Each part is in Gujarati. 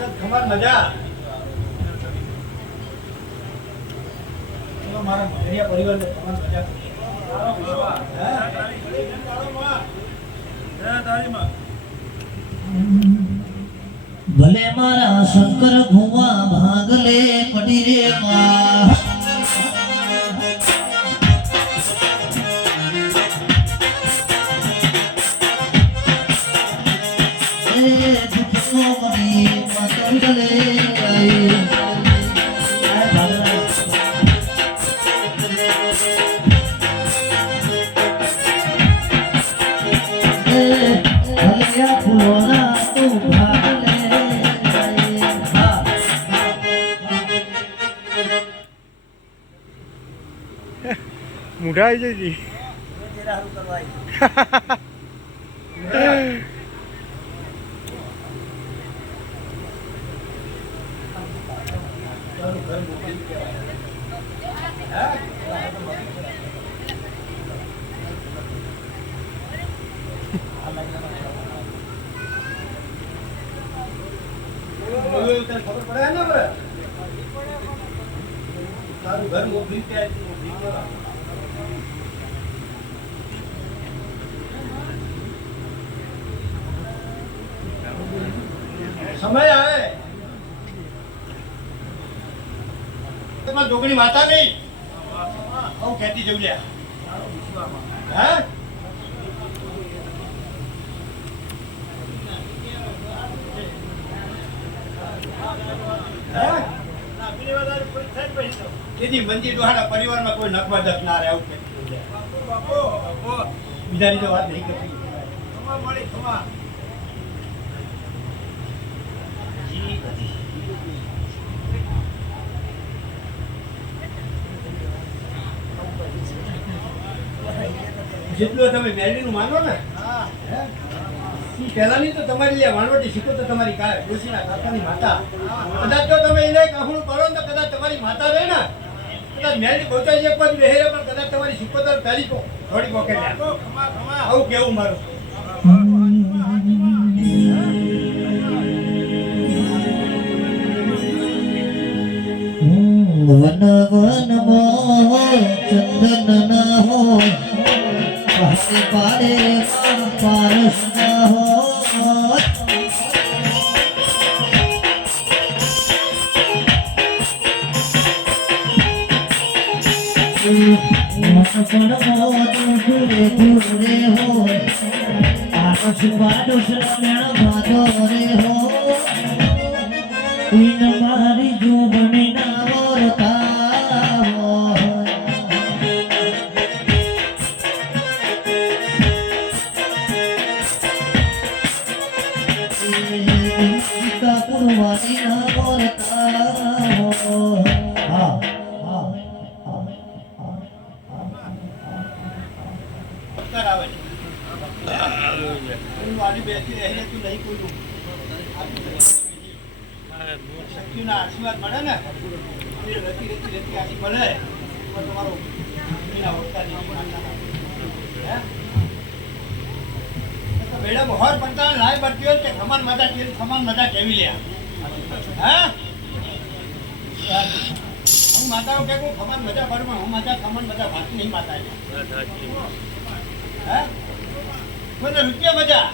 જસદ ખમાર મજા મારા મહેરિયા પરિવારને ખમાર મજા ભલે મારા શંકર ભુવા ભાગલે પડી રે માં. મૂઢા આવી જાય જી ખબર પડે ને તારું ઘર મોકલી ત્યાં જ મોકલી કરા. સમય આવે. તમારે જોગણી માતા નહીં. હું ખેતી જવું લ્યા. હે? પરિવારમાં કોઈ નખવા દખ ના રહે. બીજાની તો વાત નહીં કરતી જી બધી. જેટલું તમે મેળવીનું માનો ને પહેલાની તો તમારી વાણવટી શીખો તો તમારી કા ડોશીના કાકાની માતા. કદાચ તો તમે એને કહું કરો ને કદાચ તમારી માતા રહે ને. કદાચ મેળી પહોંચાઈ એક બાજુ રહે પણ કદાચ તમારી શીખોતર પહેલી થોડી પોકે આવું કેવું મારું? વન વન મો ચંદન ના હો પાસે પાડે પારસ ના હો પણ તું દૂરે દૂરે હો પારસ મેળ શક્તિના આશીર્વાદ મળે ને એ રહેતી રહેતી રહેતી આશી મળે. તો તમારો એના હોતા નહીં માનતા. હે? તો મેડમ હોર પંતાળ લાય બરતી હોય કે ખમાન મજા કેવી ખમાન મજા કેવી લે હે? હું માતાઓ કે હું ખમાન મજા ભરમાં હું મજા ખમાન મજા ભાતી નહીં માતા હે? મને રૂપિયા મજા?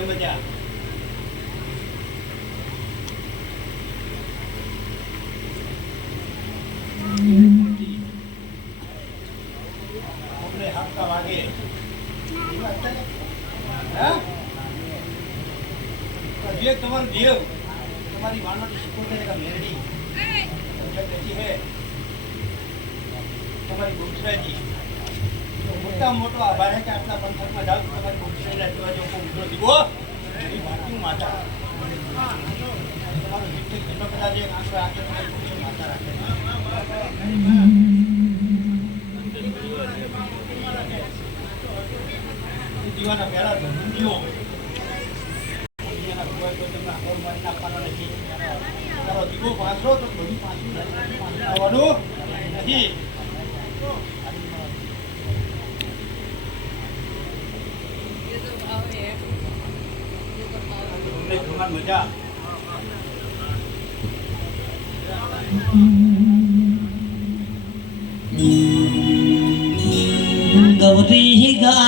રૂપિયા મજા તમારું દેવ તમારી શીખવતા એક મેરડી હે તમારી હું મોટા મોટો આભાર છે કે આટલા પંથકમાં જાઓ તો તમારી મોક્ષના દરવાજો ઉપર ઉભરો દીવો એ વાતની માતા તમારો જીવથી ઘણો બધા જે આંકડો રાખે તમારી મુખ્ય માતા રાખે. એ દીવાના પહેલા નથી. તારો દીવો પાછો તો બધું પાછું નથી. જમવાની મજા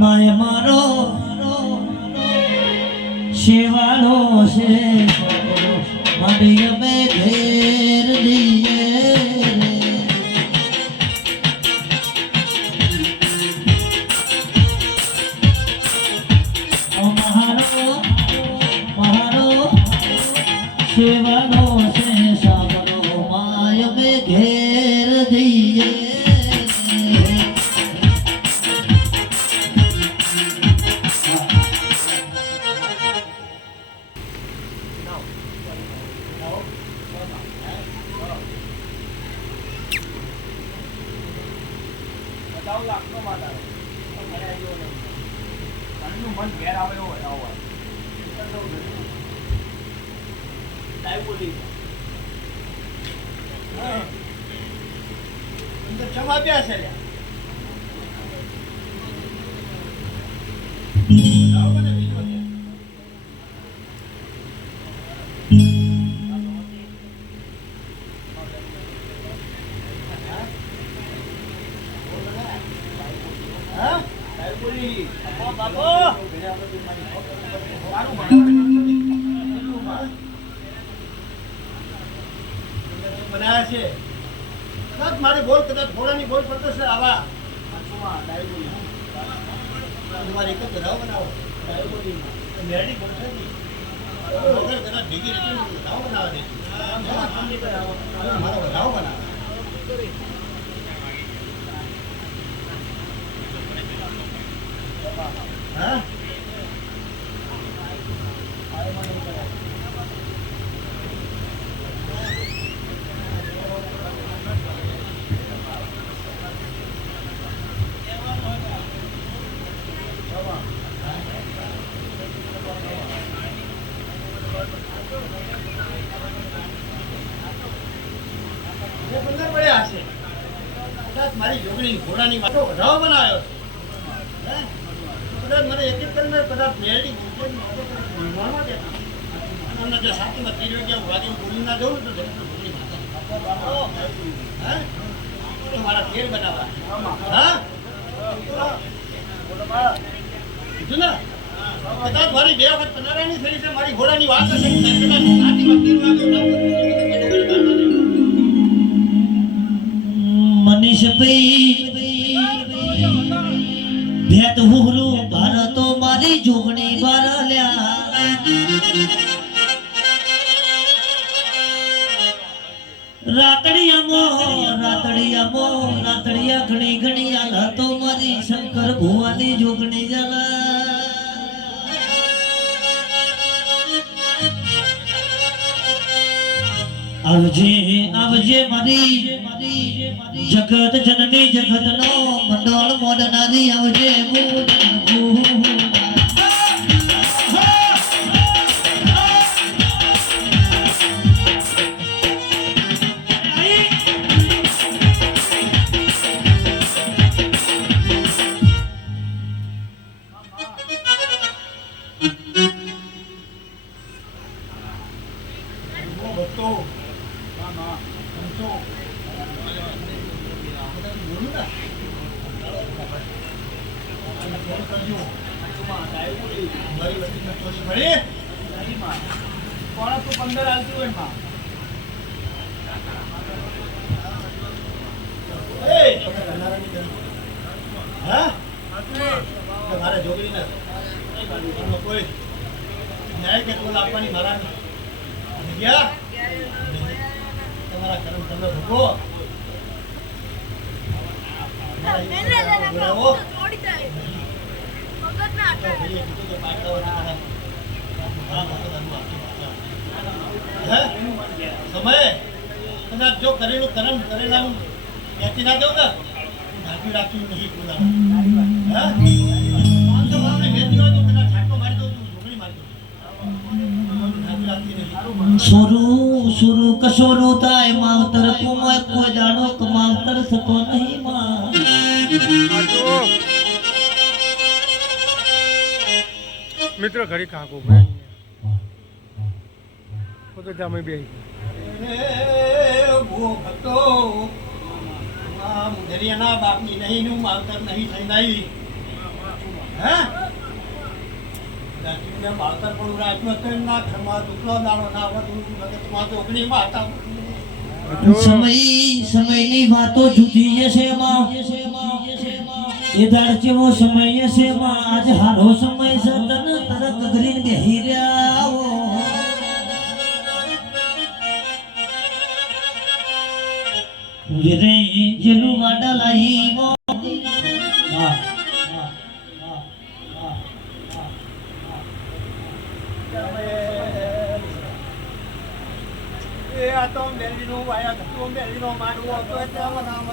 માય મારો શેવાળો છે મારી અમે ઘેર દઈએ રે. ઓ મારો મારો શેવાળો છે સાગરો માય અમે ક્ષમા આપ્યા છે લ્યા. બતાવો મને બીજો છે. હા? સાહેબ બોલી. બાપો, બાપો. સારું ભણાવે. બનાવ્યા છે. કદાચ મારી બોલ કદાચ ઘોડાની બોલ પડતો છે આવા. તમારે એક જ વધાવો બનાવો. મેરડી બોલ છે કદાચ ભેગી રીતે વધાવો બનાવે છે. મારો વધાવો પંદર પડ્યા હશે કદાચ મારી જોગણી ઘોડાની વાતો વધાવો બનાવ્યો છે? કદાચ મને એક એક કરીને કદાચ કરીને ભણવામાં દેતા. અને જો સાચીમાં ત્રીસ વાગ્યા વાગીને બોલી ના જવું તો. હે? મારા તેલ બનાવવા હા કીધું ને કદાચ મારી બે વખત પનારાની થઈ છે, મારી ઘોડાની વાત હશે કદાચ સાચીમાં ત્રીસ વાગે ઉઠાવું તો જગતનો ઘોડી માતા દે. મનીષભાઈ ભેટ હુહરું ભારતો મારી જોગણી રાતડિયામો રાતડિયા ઘણી ઘણી આલા તો મારી શંકર ભુવાની જોગણી જલા આવજે આવજે મારી જગત જનની જગત નો મંડળ મોડનારી આવજે મોડ મારી જોગરી ના કોઈ ન્યાય કે ટોલ આપવાની મારા ગયા તમારા કર્મ તમે ભોગવો બોલાવો. સમયે કદાચ જો કરેલું કર્મ કરેલા હું ના દઉં ને ઢાંકી રાખ્યું નહીં પોતાનું. હે? મિત્ર ઘડી કાકો પોતે જામે બે. સમય સમયની વાતો જુદી છે દાડ જેવો સમય છે આજ હારો સમય છે તને તરત કરીને બેહી રહ્યા. વિરે જેનું વાડા લાઈ મો હા એ આ તો મેલીનો વાયા હતો, મેલીનો માનવો તું મારો.